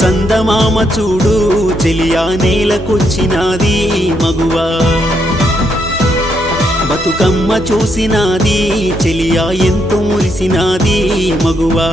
చందమామ చూడు చెలియా నేలకొచ్చినాది మగువా బతుకమ్మ చూసినాది చెలియా ఎంతో మురిసినాది మగువా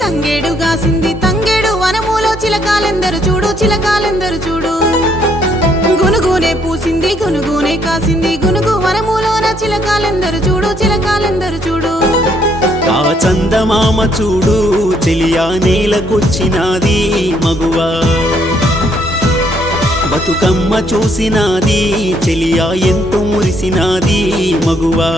తంగేడు గాసింది తంగేడు వనములో చిలకాలెందరు చూడు చిలకాలెందరు చూడు గునుగునే పూసింది గునుగునే కాసింది గునుగు వనములోన చిలకాలెందరు చూడు చిలకాలెందరు చూడు ఆ చందమామ చూడు చెలియా నేలకొచ్చినాది మగువా బతుకమ్మ చూసినాది చెలియా ఎంతో మురిసినాది మగువా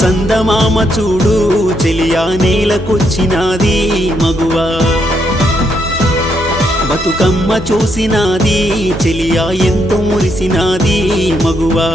చందమామ చూడు చెలియా నేలకొచ్చినాది మగువా బతుకమ్మ చూసినాది చెలియా ఎంతో మురిసినాది మగువా